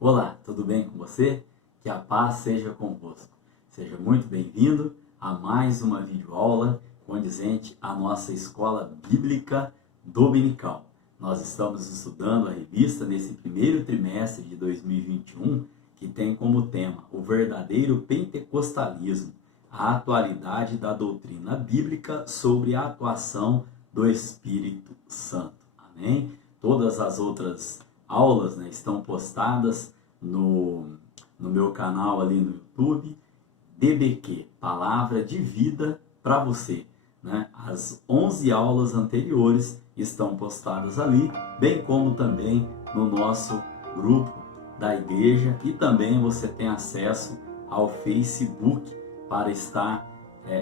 Olá, tudo bem com você? Que a paz seja convosco. Seja muito bem-vindo a mais uma videoaula condizente à nossa escola bíblica dominical. Nós estamos estudando a revista nesse primeiro trimestre de 2021, que tem como tema o verdadeiro pentecostalismo, a atualidade da doutrina bíblica sobre a atuação do Espírito Santo. Amém? Todas as outras aulas, estão postadas no meu canal ali no YouTube, DBQ, Palavra de Vida para você. As 11 aulas anteriores estão postadas ali, bem como também no nosso grupo da igreja, e também você tem acesso ao Facebook para estar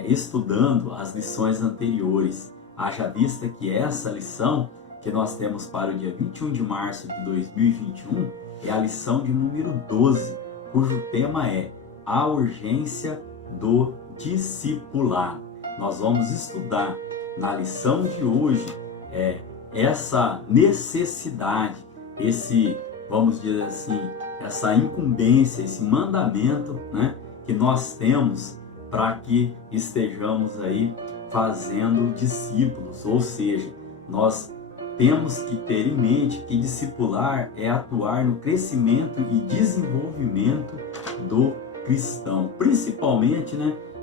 estudando as lições anteriores. Haja vista que essa lição que nós temos para o dia 21 de março de 2021 é a lição de número 12, cujo tema é a urgência do discipulado. Nós vamos estudar na lição de hoje essa necessidade, vamos dizer assim, essa incumbência, esse mandamento, que nós temos para que estejamos aí fazendo discípulos, ou seja, nós temos que ter em mente que discipular é atuar no crescimento e desenvolvimento do cristão, principalmente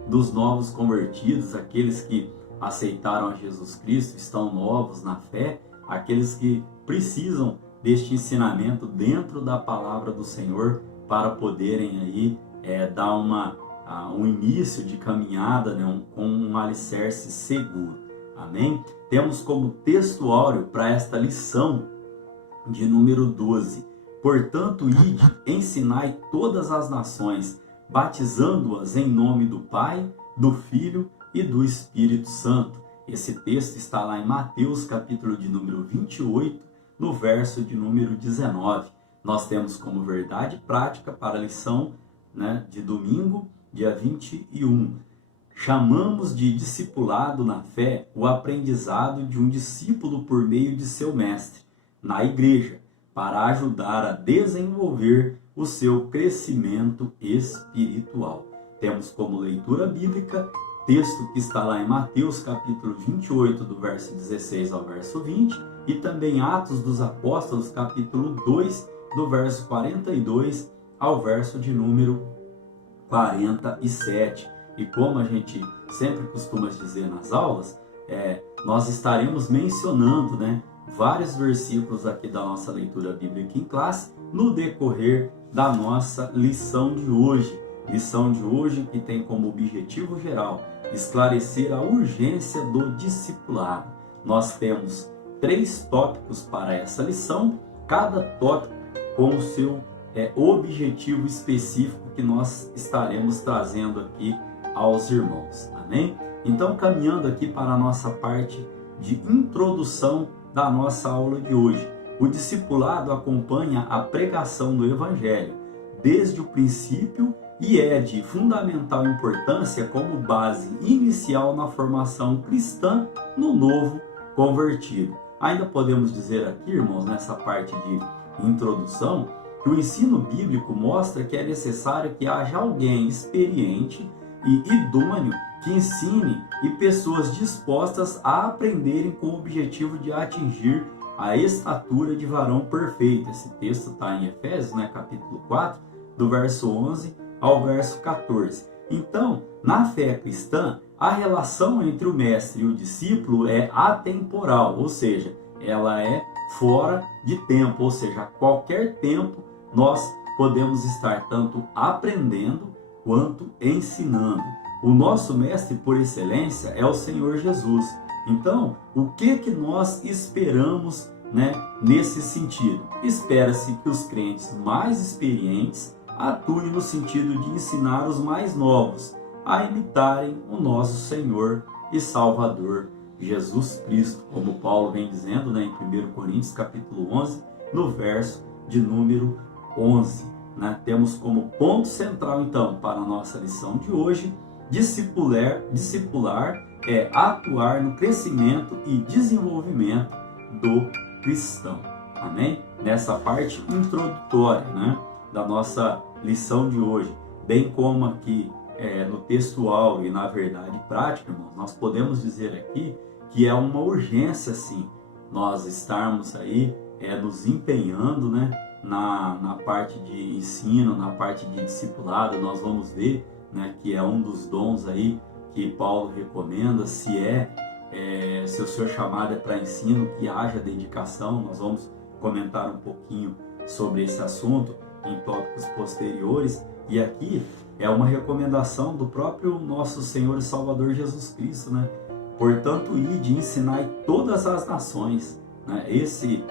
dos novos convertidos, aqueles que aceitaram a Jesus Cristo, estão novos na fé, aqueles que precisam deste ensinamento dentro da palavra do Senhor para poderem aí dar um início de caminhada, com um alicerce seguro. Amém? Temos como texto áureo para esta lição de número 12. Portanto, ide, ensinai todas as nações, batizando-as em nome do Pai, do Filho e do Espírito Santo. Esse texto está lá em Mateus, capítulo de número 28, no verso de número 19. Nós temos como verdade prática para a lição de domingo, dia 21. Chamamos de discipulado na fé o aprendizado de um discípulo por meio de seu mestre, na igreja, para ajudar a desenvolver o seu crescimento espiritual. Temos como leitura bíblica, texto que está lá em Mateus capítulo 28, do verso 16 ao verso 20, e também Atos dos Apóstolos, capítulo 2, do verso 42 ao verso de número 47. E como a gente sempre costuma dizer nas aulas, nós estaremos mencionando vários versículos aqui da nossa leitura bíblica em classe no decorrer da nossa lição de hoje. Lição de hoje que tem como objetivo geral esclarecer a urgência do discipulado. Nós temos 3 tópicos para essa lição, cada tópico com o seu objetivo específico que nós estaremos trazendo aqui aos irmãos. Amém? Então, caminhando aqui para a nossa parte de introdução da nossa aula de hoje. O discipulado acompanha a pregação do Evangelho desde o princípio e é de fundamental importância como base inicial na formação cristã no novo convertido. Ainda podemos dizer aqui, irmãos, nessa parte de introdução, que o ensino bíblico mostra que é necessário que haja alguém experiente e idôneo que ensine e pessoas dispostas a aprenderem com o objetivo de atingir a estatura de varão perfeito. Esse texto está em Efésios, capítulo 4, do verso 11 ao verso 14. Então, na fé cristã, a relação entre o mestre e o discípulo é atemporal, ou seja, ela é fora de tempo, ou seja, a qualquer tempo nós podemos estar tanto aprendendo quanto ensinando. O nosso mestre por excelência é o Senhor Jesus. Então, o que nós esperamos nesse sentido? Espera-se que os crentes mais experientes atuem no sentido de ensinar os mais novos a imitarem o nosso Senhor e Salvador Jesus Cristo, como Paulo vem dizendo em 1 Coríntios capítulo 11, no verso de número 11. Temos como ponto central, então, para a nossa lição de hoje, discipular é atuar no crescimento e desenvolvimento do cristão. Amém? Nessa parte introdutória, da nossa lição de hoje, bem como aqui no textual e na verdade prática, irmãos, nós podemos dizer aqui que é uma urgência, sim, nós estarmos aí nos empenhando, né, na parte de ensino, na parte de discipulado. Nós vamos ver, né, que é um dos dons aí que Paulo recomenda, se o seu chamado é para ensino, que haja dedicação. Nós vamos comentar um pouquinho sobre esse assunto em tópicos posteriores, e aqui é uma recomendação do próprio nosso Senhor e Salvador Jesus Cristo, né? Portanto, ide, ensinai todas as nações, né? Esse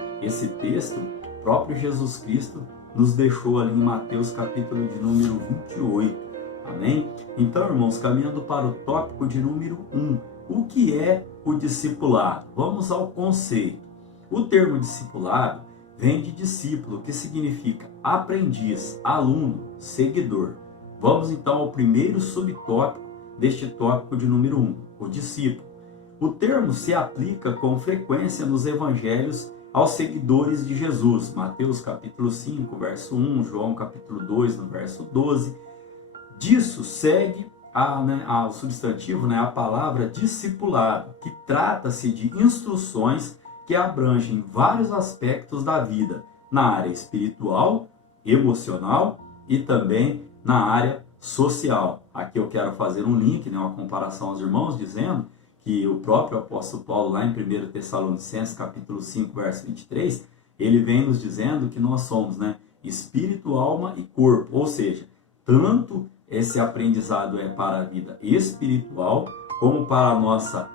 texto, o próprio Jesus Cristo nos deixou ali em Mateus capítulo de número 28, amém? Então, irmãos, caminhando para o tópico de número 1, o que é o discipulado? Vamos ao conceito. O termo discipulado vem de discípulo, que significa aprendiz, aluno, seguidor. Vamos então ao primeiro subtópico deste tópico de número 1, o discípulo. O termo se aplica com frequência nos evangelhos aos seguidores de Jesus. Mateus capítulo 5, verso 1, João capítulo 2, no verso 12. Disso segue o substantivo, a palavra discipulado, que trata-se de instruções que abrangem vários aspectos da vida, na área espiritual, emocional e também na área social. Aqui eu quero fazer um link, uma comparação aos irmãos, dizendo que o próprio apóstolo Paulo, lá em 1 Tessalonicenses, capítulo 5, verso 23, ele vem nos dizendo que nós somos, espírito, alma e corpo, ou seja, tanto esse aprendizado é para a vida espiritual, como para a nossa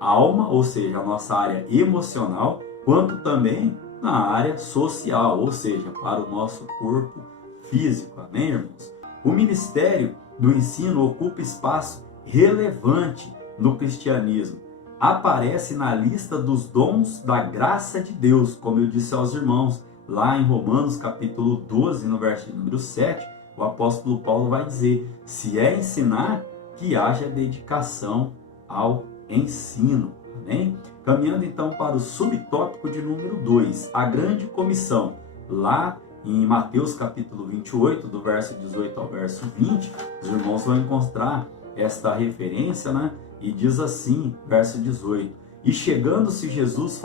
alma, ou seja, a nossa área emocional, quanto também na área social, ou seja, para o nosso corpo físico. Amém, irmãos? O ministério do ensino ocupa espaço relevante no cristianismo. Aparece na lista dos dons da graça de Deus, como eu disse aos irmãos, lá em Romanos capítulo 12, no verso número 7, o apóstolo Paulo vai dizer: se é ensinar, que haja dedicação ao ensino. Amém? Caminhando então para o subtópico de número 2, a grande comissão. Lá em Mateus capítulo 28, do verso 18 ao verso 20, os irmãos vão encontrar esta referência, e diz assim, verso 18: e chegando-se Jesus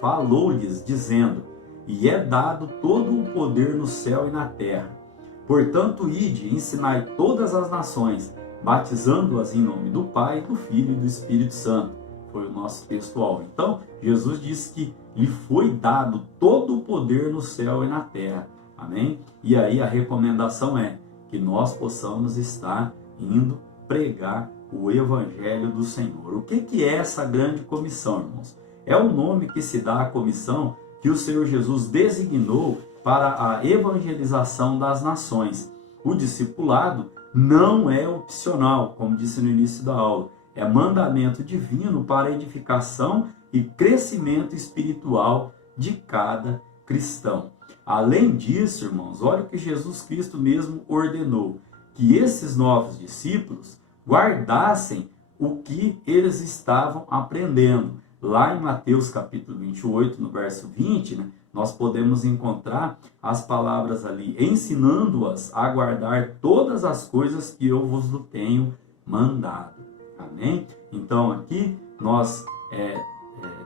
falou-lhes, dizendo: e é dado todo o poder no céu e na terra. Portanto, ide, ensinai todas as nações, batizando-as em nome do Pai, do Filho e do Espírito Santo. Foi o nosso textual. Então, Jesus disse que lhe foi dado todo o poder no céu e na terra. Amém? E aí a recomendação é que nós possamos estar indo pregar o Evangelho do Senhor. O que é essa grande comissão, irmãos? É o nome que se dá à comissão que o Senhor Jesus designou para a evangelização das nações. O discipulado não é opcional, como disse no início da aula. É mandamento divino para a edificação e crescimento espiritual de cada cristão. Além disso, irmãos, olha o que Jesus Cristo mesmo ordenou: que esses novos discípulos guardassem o que eles estavam aprendendo. Lá em Mateus capítulo 28, no verso 20, nós podemos encontrar as palavras ali: ensinando-as a guardar todas as coisas que eu vos tenho mandado. Amém? Então aqui nós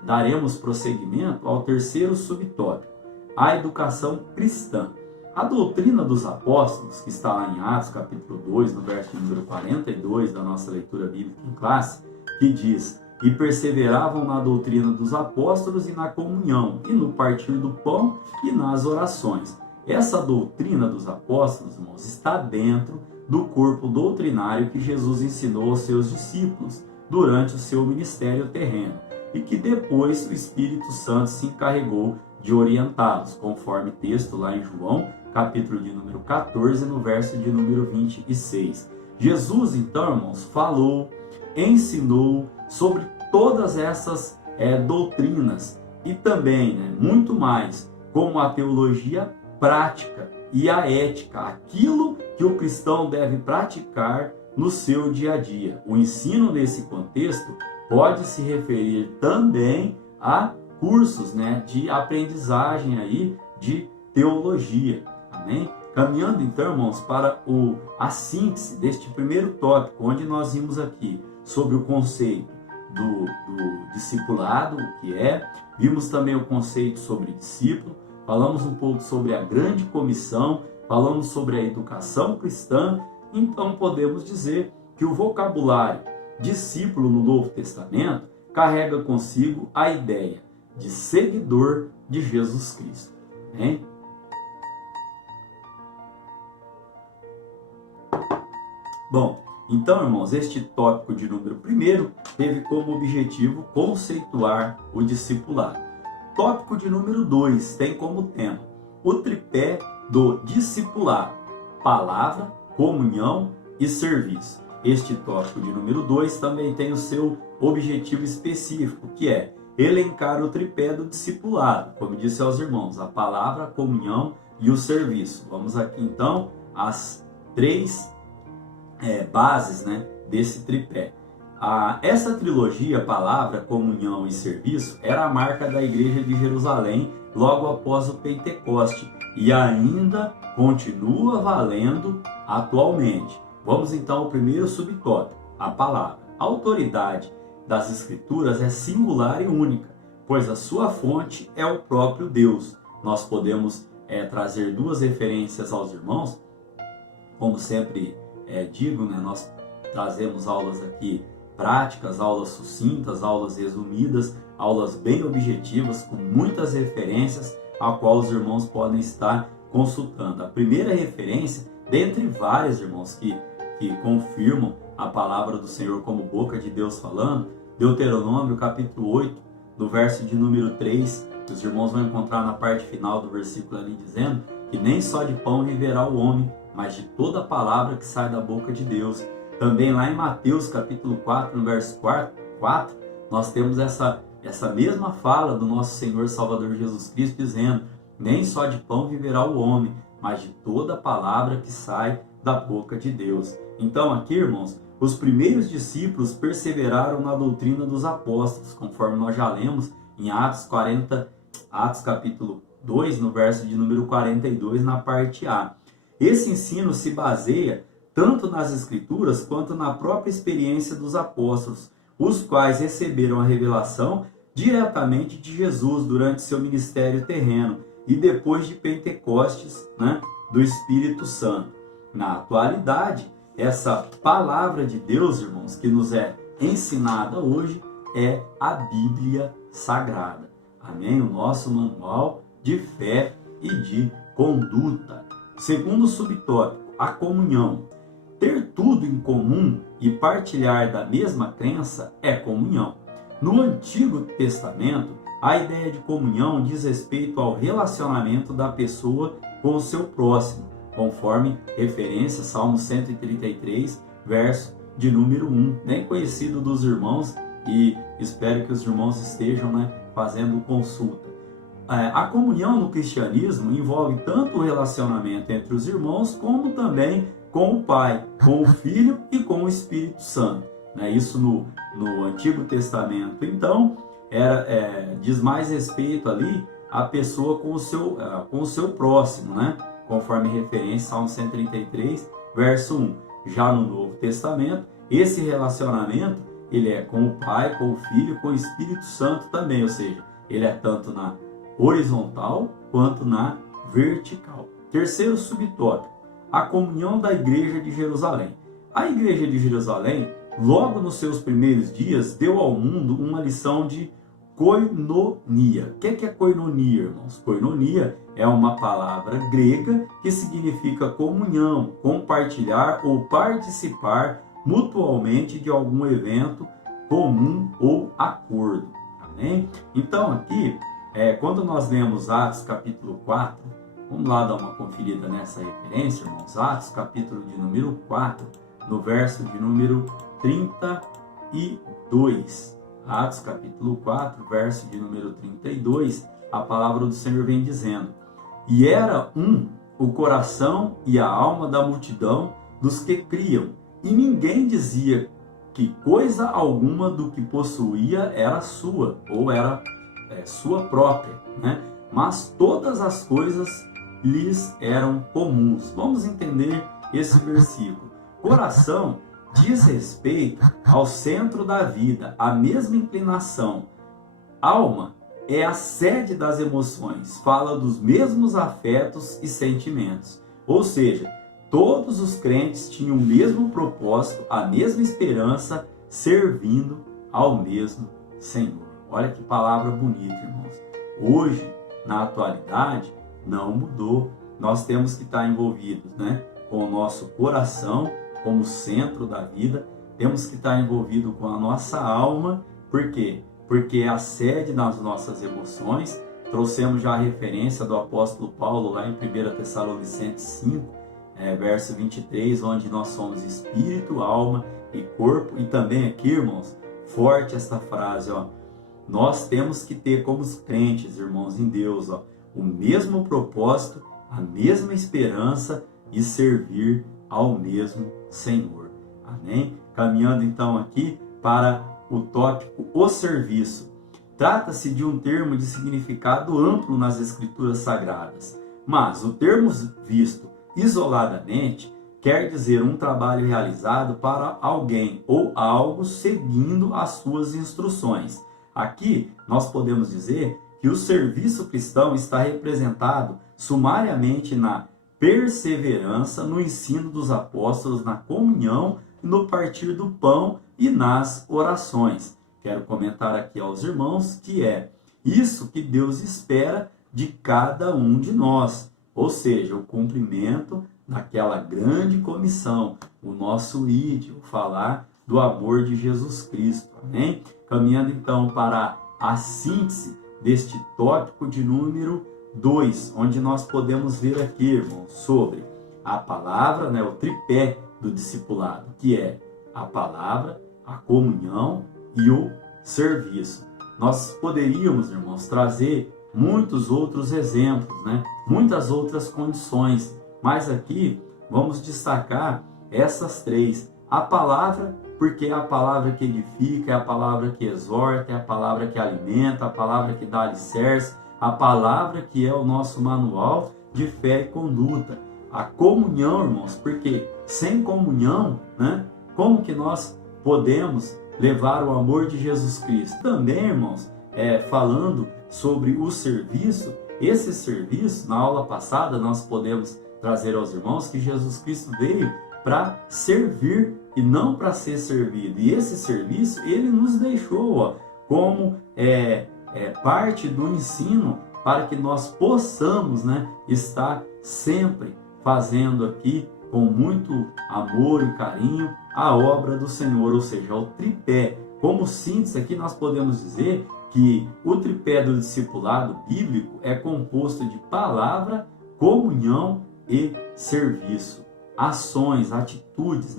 daremos prosseguimento ao terceiro subtópico, a educação cristã. A doutrina dos apóstolos, que está lá em Atos capítulo 2, no verso número 42 da nossa leitura bíblica em classe, que diz: e perseveravam na doutrina dos apóstolos e na comunhão, e no partir do pão e nas orações. Essa doutrina dos apóstolos, irmãos, está dentro do corpo doutrinário que Jesus ensinou aos seus discípulos durante o seu ministério terreno, e que depois o Espírito Santo se encarregou de orientá-los, conforme texto lá em João, capítulo de número 14, no verso de número 26. Jesus, então, irmãos, falou, ensinou sobre todas essas doutrinas e também, muito mais, como a teologia prática e a ética, aquilo que o cristão deve praticar no seu dia a dia. O ensino nesse contexto pode se referir também a cursos de aprendizagem aí de teologia. Amém? Caminhando então, irmãos, para a síntese deste primeiro tópico, onde nós vimos aqui sobre o conceito do discipulado, o que é, vimos também o conceito sobre discípulo, falamos um pouco sobre a grande comissão, falamos sobre a educação cristã. Então podemos dizer que o vocabulário discípulo no Novo Testamento carrega consigo a ideia de seguidor de Jesus Cristo. Hein? Bom, então, irmãos, este tópico de número 1 teve como objetivo conceituar o discipulado. Tópico de número 2 tem como tema o tripé do discipulado: palavra, comunhão e serviço. Este tópico de número 2 também tem o seu objetivo específico, que é elencar o tripé do discipulado, como disse aos irmãos, a palavra, a comunhão e o serviço. Vamos aqui então às 3 bases, né, desse tripé. Essa trilogia, palavra, comunhão e serviço, era a marca da igreja de Jerusalém logo após o Pentecoste e ainda continua valendo atualmente. Vamos então ao primeiro subtópico, a palavra. A autoridade das Escrituras é singular e única, pois a sua fonte é o próprio Deus. Nós podemos trazer 2 referências aos irmãos, como sempre digo, né, nós trazemos aulas aqui práticas, aulas sucintas, aulas resumidas, aulas bem objetivas, com muitas referências, a qual os irmãos podem estar consultando. A primeira referência, dentre várias, irmãos, que confirmam a palavra do Senhor como boca de Deus falando, Deuteronômio capítulo 8, do verso de número 3, que os irmãos vão encontrar na parte final do versículo ali, dizendo que nem só de pão viverá o homem, mas de toda a palavra que sai da boca de Deus. Também lá em Mateus capítulo 4, no verso 4, nós temos essa mesma fala do nosso Senhor Salvador Jesus Cristo, dizendo: nem só de pão viverá o homem, mas de toda a palavra que sai da boca de Deus. Então aqui, irmãos, os primeiros discípulos perseveraram na doutrina dos apóstolos, conforme nós já lemos em Atos capítulo 2, no verso de número 42, na parte A. Esse ensino se baseia tanto nas Escrituras quanto na própria experiência dos apóstolos, os quais receberam a revelação diretamente de Jesus durante seu ministério terreno e depois de Pentecostes, né, do Espírito Santo. Na atualidade, essa palavra de Deus, irmãos, que nos é ensinada hoje, é a Bíblia Sagrada. Amém? O nosso manual de fé e de conduta. Segundo subtópico, a comunhão. Ter tudo em comum e partilhar da mesma crença é comunhão. No Antigo Testamento, a ideia de comunhão diz respeito ao relacionamento da pessoa com o seu próximo, conforme referência Salmo 133, verso de número 1, bem conhecido dos irmãos, e espero que os irmãos estejam, né, fazendo consulta. A comunhão no cristianismo envolve tanto o relacionamento entre os irmãos, como também com o Pai, com o Filho e com o Espírito Santo. Isso no Antigo Testamento, então, diz mais respeito ali à pessoa com o seu próximo, né? Conforme referência, Salmo 133, verso 1. Já no Novo Testamento, esse relacionamento ele é com o Pai, com o Filho, com o Espírito Santo também, ou seja, ele é tanto na horizontal quanto na vertical. Terceiro subtópico, a comunhão da igreja de Jerusalém. A igreja de Jerusalém, logo nos seus primeiros dias, deu ao mundo uma lição de koinonia. O que é koinonia, irmãos? Koinonia é uma palavra grega que significa comunhão, compartilhar ou participar mutualmente de algum evento comum ou acordo. Amém? Então aqui, quando nós lemos Atos capítulo 4, vamos lá dar uma conferida nessa referência, irmãos. Atos capítulo de número 4, no verso de número 32. Atos capítulo 4, verso de número 32, a palavra do Senhor vem dizendo: e era o coração e a alma da multidão dos que criam, e ninguém dizia que coisa alguma do que possuía era sua, ou era sua própria, né? Mas todas as coisas lhes eram comuns. Vamos entender esse versículo. Coração diz respeito ao centro da vida, a mesma inclinação. Alma é a sede das emoções, fala dos mesmos afetos e sentimentos. Ou seja, todos os crentes tinham o mesmo propósito, a mesma esperança, servindo ao mesmo Senhor. Olha que palavra bonita, irmãos. Hoje, na atualidade, não mudou. Nós temos que estar envolvidos, com o nosso coração como centro da vida. Temos que estar envolvidos com a nossa alma. Por quê? Porque é a sede das nossas emoções. Trouxemos já a referência do apóstolo Paulo lá em 1 Tessalonicenses 5, verso 23, onde nós somos espírito, alma e corpo. E também aqui, irmãos, forte esta frase, nós temos que ter como os crentes, irmãos, em Deus, o mesmo propósito, a mesma esperança e servir ao mesmo Senhor. Amém? Caminhando então aqui para o tópico o serviço. Trata-se de um termo de significado amplo nas Escrituras Sagradas, mas o termo visto isoladamente quer dizer um trabalho realizado para alguém ou algo seguindo as suas instruções. Aqui nós podemos dizer que o serviço cristão está representado sumariamente na perseverança no ensino dos apóstolos, na comunhão, no partir do pão e nas orações. Quero comentar aqui aos irmãos que é isso que Deus espera de cada um de nós, ou seja, o cumprimento daquela grande comissão, o nosso id, o falar do amor de Jesus Cristo. Amém? Caminhando então para a síntese deste tópico de número 2, onde nós podemos ver aqui, irmãos, sobre a palavra, o tripé do discipulado, que é a palavra, a comunhão e o serviço. Nós poderíamos, irmãos, trazer muitos outros exemplos, muitas outras condições, mas aqui vamos destacar essas três. A palavra, porque é a palavra que edifica, é a palavra que exorta, é a palavra que alimenta, a palavra que dá alicerce, a palavra que é o nosso manual de fé e conduta. A comunhão, irmãos, porque sem comunhão, como que nós podemos levar o amor de Jesus Cristo? Também, irmãos, falando sobre o serviço, esse serviço, na aula passada, nós podemos trazer aos irmãos que Jesus Cristo veio para servir e não para ser servido. E esse serviço, ele nos deixou como parte do ensino para que nós possamos estar sempre fazendo aqui com muito amor e carinho a obra do Senhor, ou seja, o tripé. Como síntese aqui nós podemos dizer que o tripé do discipulado bíblico é composto de palavra, comunhão e serviço. Ações, atitudes,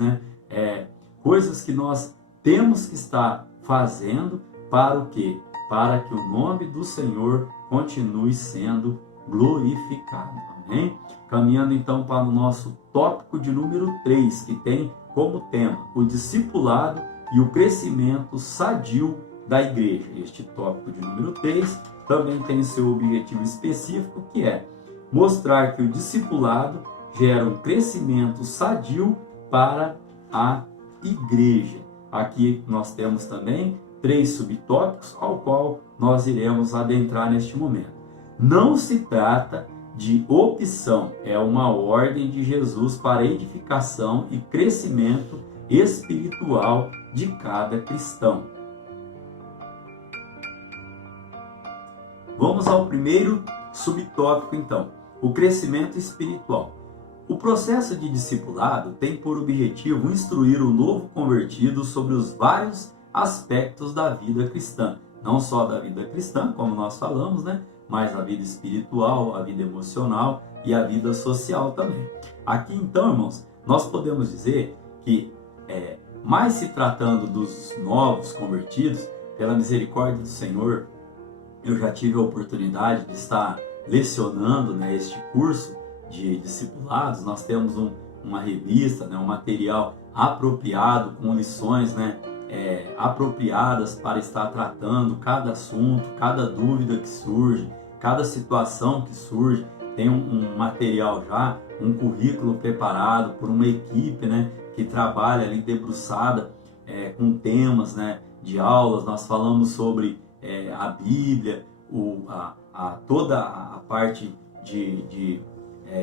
coisas que nós temos que estar fazendo para o quê? Para que o nome do Senhor continue sendo glorificado. Amém? Caminhando então para o nosso tópico de número 3, que tem como tema o discipulado e o crescimento sadio da igreja. Este tópico de número 3 também tem seu objetivo específico, que é mostrar que o discipulado gera um crescimento sadio para a igreja. Aqui nós temos também 3 subtópicos, ao qual nós iremos adentrar neste momento. Não se trata de opção, é uma ordem de Jesus para a edificação e crescimento espiritual de cada cristão. Vamos ao primeiro subtópico então, o crescimento espiritual. O processo de discipulado tem por objetivo instruir o novo convertido sobre os vários aspectos da vida cristã. Não só da vida cristã, como nós falamos, mas a vida espiritual, a vida emocional e a vida social também. Aqui então, irmãos, nós podemos dizer que, mais se tratando dos novos convertidos, pela misericórdia do Senhor, eu já tive a oportunidade de estar lecionando este curso de discipulados. Nós temos uma revista, um material apropriado, com lições apropriadas para estar tratando cada assunto, cada dúvida que surge, cada situação que surge. tem um material já, um currículo preparado por uma equipe, né, que trabalha ali debruçada com temas, né, de aulas. Nós falamos sobre a Bíblia, toda a parte de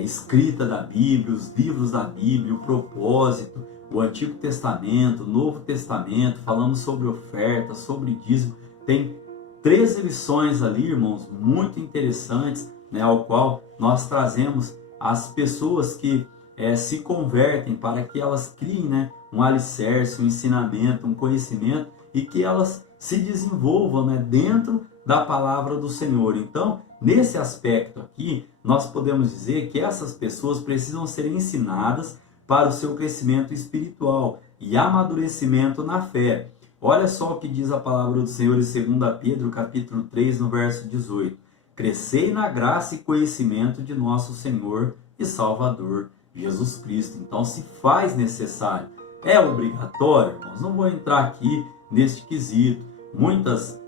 escrita da Bíblia, os livros da Bíblia, o propósito, o Antigo Testamento, o Novo Testamento. Falamos sobre oferta, sobre dízimo. Tem 13 lições ali, irmãos, muito interessantes, né, ao qual nós trazemos as pessoas que se convertem, para que elas criem, né, um alicerce, um ensinamento, um conhecimento, e que elas se desenvolvam, né, dentro da palavra do Senhor. Então, nesse aspecto aqui, nós podemos dizer que essas pessoas precisam ser ensinadas para o seu crescimento espiritual e amadurecimento na fé. Olha só o que diz a palavra do Senhor em 2 Pedro, capítulo 3, no verso 18. Crescei na graça e conhecimento de nosso Senhor e Salvador, Jesus Cristo. Então, se faz necessário. É obrigatório, irmãos? Não vou entrar aqui neste quesito. Muitas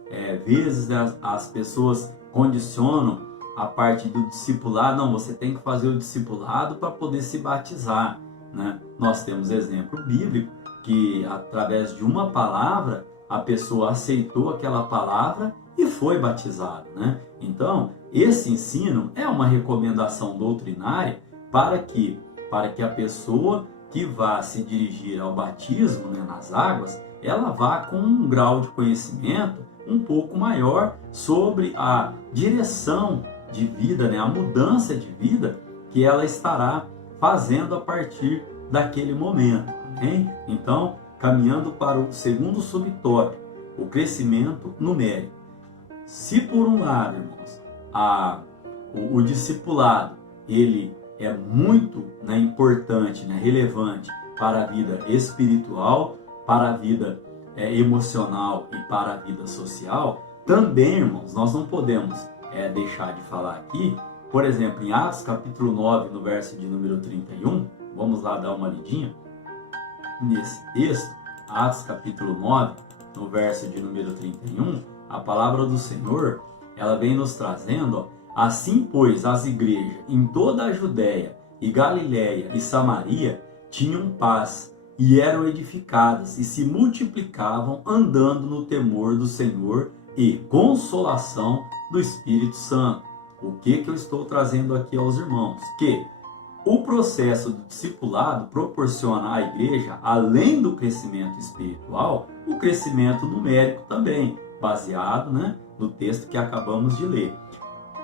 vezes, né, as pessoas condicionam a parte do discipulado. Não, você tem que fazer o discipulado para poder se batizar, né? Nós temos exemplo bíblico que, através de uma palavra, a pessoa aceitou aquela palavra e foi batizado, né? Então, esse ensino é uma recomendação doutrinária para que a pessoa que vá se dirigir ao batismo, né, nas águas, ela vá com um grau de conhecimento um pouco maior sobre a direção de vida, né, a mudança de vida que ela estará fazendo a partir daquele momento. Okay? Então, caminhando para o segundo subtópico, o crescimento numérico. Se por um lado, irmãos, o discipulado ele é muito, né, importante, né, relevante para a vida espiritual, para a vida emocional e para a vida social, também, irmãos, nós não podemos deixar de falar aqui, por exemplo, em Atos capítulo 9, no verso de número 31, vamos lá dar uma lidinha nesse texto. Atos capítulo 9, no verso de número 31, a palavra do Senhor, ela vem nos trazendo, ó, assim, pois, as igrejas em toda a Judéia e Galiléia e Samaria tinham paz e eram edificadas e se multiplicavam, andando no temor do Senhor e consolação do Espírito Santo. O que eu estou trazendo aqui aos irmãos? Que o processo do discipulado proporciona à igreja, além do crescimento espiritual, o crescimento numérico também, baseado, né, no texto que acabamos de ler.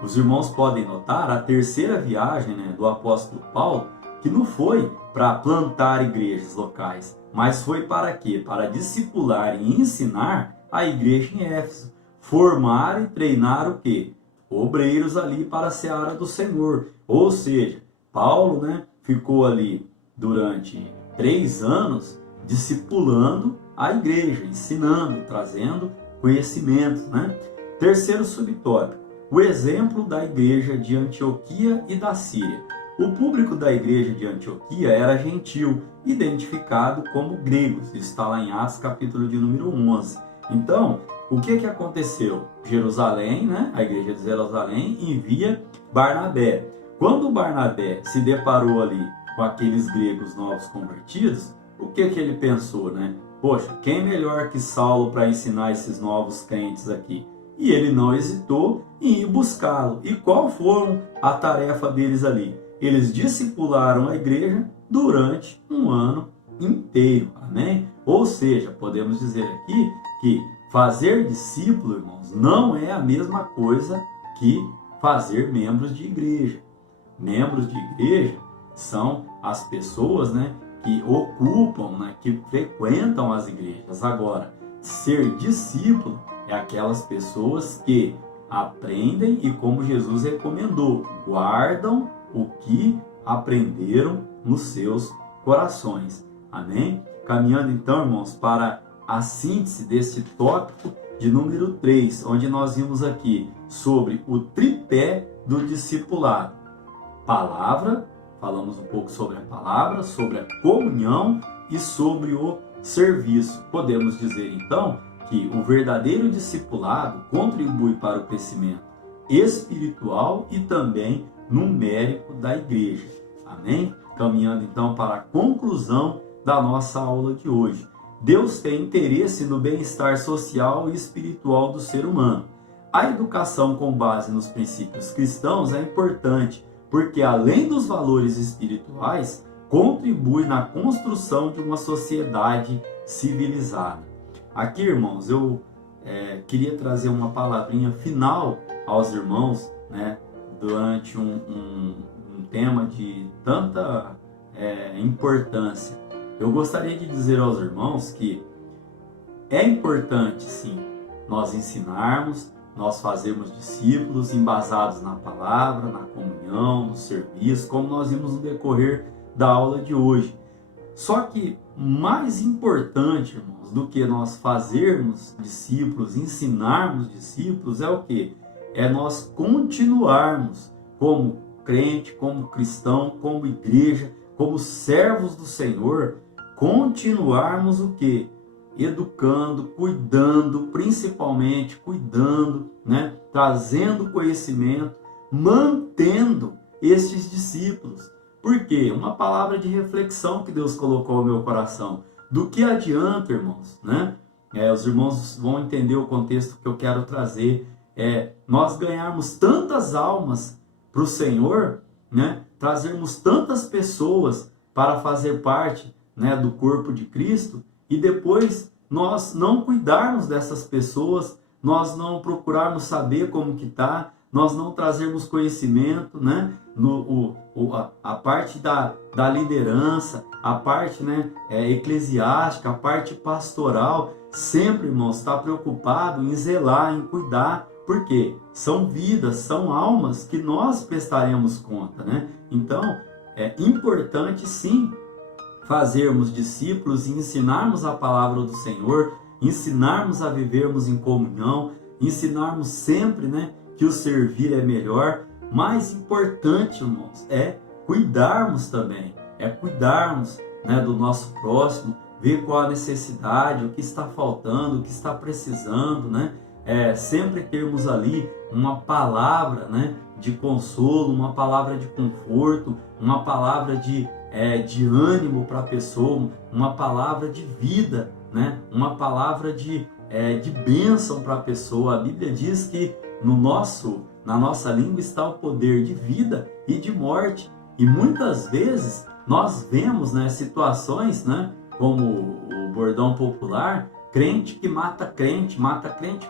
Os irmãos podem notar a terceira viagem, né, do apóstolo Paulo, que não foi para plantar igrejas locais, mas foi para quê? Para discipular e ensinar a igreja em Éfeso, formar e treinar o quê? Obreiros ali para a seara do Senhor. Ou seja, Paulo, né, ficou ali durante 3 anos discipulando a igreja, ensinando, trazendo conhecimentos, né? Terceiro subtópico, o exemplo da igreja de Antioquia e da Síria. O público da igreja de Antioquia era gentil, identificado como gregos. Isso está lá em Atos capítulo de número 11. Então, o que aconteceu? Jerusalém, né, a igreja de Jerusalém envia Barnabé. Quando Barnabé se deparou ali com aqueles gregos novos convertidos, o que ele pensou, né? Poxa, quem melhor que Saulo para ensinar esses novos crentes aqui? E ele não hesitou em ir buscá-lo. E qual foi a tarefa deles ali? Eles discipularam a igreja durante 1 ano inteiro. Amém? Ou seja, podemos dizer aqui que fazer discípulo, irmãos, não é a mesma coisa que fazer membros de igreja. Membros de igreja são as pessoas, né, que ocupam, né, que frequentam as igrejas. Agora, ser discípulo é aquelas pessoas que aprendem e, como Jesus recomendou, guardam o que aprenderam nos seus corações. Amém? Caminhando então, irmãos, para a síntese desse tópico de número 3, onde nós vimos aqui sobre o tripé do discipulado. Palavra, falamos um pouco sobre a palavra, sobre a comunhão e sobre o serviço. Podemos dizer então que o verdadeiro discipulado contribui para o crescimento espiritual e também numérico da igreja. Amém? Caminhando então para a conclusão da nossa aula de hoje. Deus tem interesse no bem-estar social e espiritual do ser humano. A educação com base nos princípios cristãos é importante, porque além dos valores espirituais, contribui na construção de uma sociedade civilizada. Aqui, irmãos, eu queria trazer uma palavrinha final aos irmãos, né, durante um tema de tanta importância. Eu gostaria de dizer aos irmãos que é importante, sim, nós ensinarmos, nós fazermos discípulos embasados na palavra, na comunhão, no serviço, como nós vimos no decorrer da aula de hoje. Só que mais importante, irmãos, do que nós fazermos discípulos, ensinarmos discípulos, é o quê? É nós continuarmos como crente, como cristão, como igreja, como servos do Senhor, continuarmos o quê? Educando, cuidando, principalmente cuidando, né? Trazendo conhecimento, mantendo estes discípulos. Por quê? Uma palavra de reflexão que Deus colocou no meu coração. Do que adianta, irmãos, né? Os irmãos vão entender o contexto que eu quero trazer. Nós ganharmos tantas almas para o Senhor, né? Trazermos tantas pessoas para fazer parte, né, do corpo de Cristo, e depois nós não cuidarmos dessas pessoas, nós não procurarmos saber como que está, nós não trazermos conhecimento, né, a parte da liderança, a parte, né, eclesiástica, a parte pastoral, sempre, irmãos, está preocupado em zelar, em cuidar, porque são vidas, são almas que nós prestaremos conta, né? Então, é importante sim fazermos discípulos e ensinarmos a palavra do Senhor, ensinarmos a vivermos em comunhão, ensinarmos sempre, né, que o servir é melhor. Mais importante, irmãos, é cuidarmos também, cuidarmos, né, do nosso próximo, ver qual a necessidade, o que está faltando, o que está precisando, né? Sempre termos ali uma palavra, né, de consolo, uma palavra de conforto, uma palavra de ânimo para a pessoa, uma palavra de vida, né, uma palavra de bênção para a pessoa. A Bíblia diz que na nossa língua está o poder de vida e de morte. E muitas vezes nós vemos, né, situações, né, como o bordão popular, crente que mata crente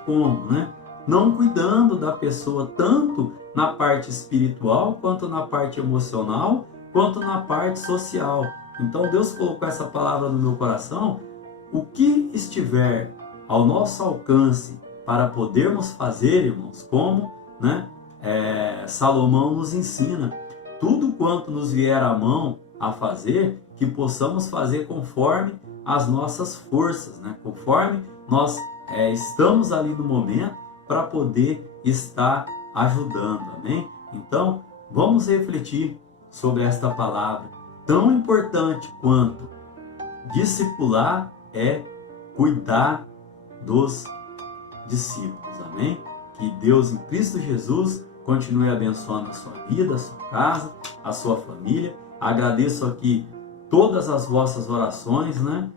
como, né? Não cuidando da pessoa tanto na parte espiritual, quanto na parte emocional, quanto na parte social. Então Deus colocou essa palavra no meu coração. O que estiver ao nosso alcance para podermos fazer, irmãos, como, né, Salomão nos ensina, tudo quanto nos vier à mão a fazer, que possamos fazer conforme as nossas forças, né? Conforme nós estamos ali no momento para poder estar ajudando, amém? Então, vamos refletir sobre esta palavra. Tão importante quanto discipular é cuidar dos discípulos, amém? Que Deus em Cristo Jesus continue abençoando a sua vida, a sua casa, a sua família. Agradeço aqui todas as vossas orações, né?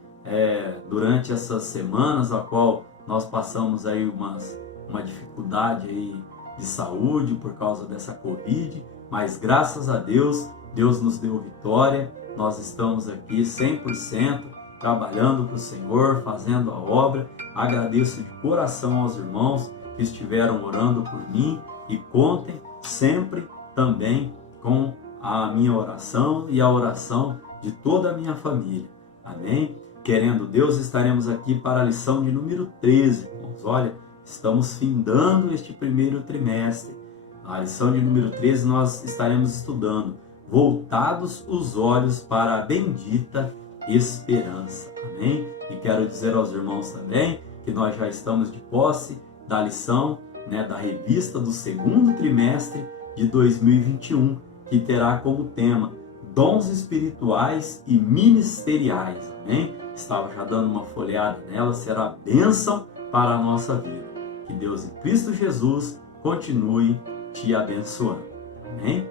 Durante essas semanas, a qual nós passamos aí uma dificuldade aí de saúde por causa dessa Covid, mas graças a Deus, Deus nos deu vitória. Nós estamos aqui 100% trabalhando para o Senhor, fazendo a obra. Agradeço de coração aos irmãos que estiveram orando por mim e contem sempre também com a minha oração e a oração de toda a minha família. Amém? Querendo Deus, estaremos aqui para a lição de número 13, irmãos. Olha, estamos findando este primeiro trimestre. A lição de número 13 nós estaremos estudando voltados os olhos para a bendita esperança. Amém? E quero dizer aos irmãos também que nós já estamos de posse da lição, né, da revista do segundo trimestre de 2021, que terá como tema dons espirituais e ministeriais. Amém? Estava já dando uma folheada nela, será bênção para a nossa vida. Que Deus em Cristo Jesus continue te abençoando. Amém?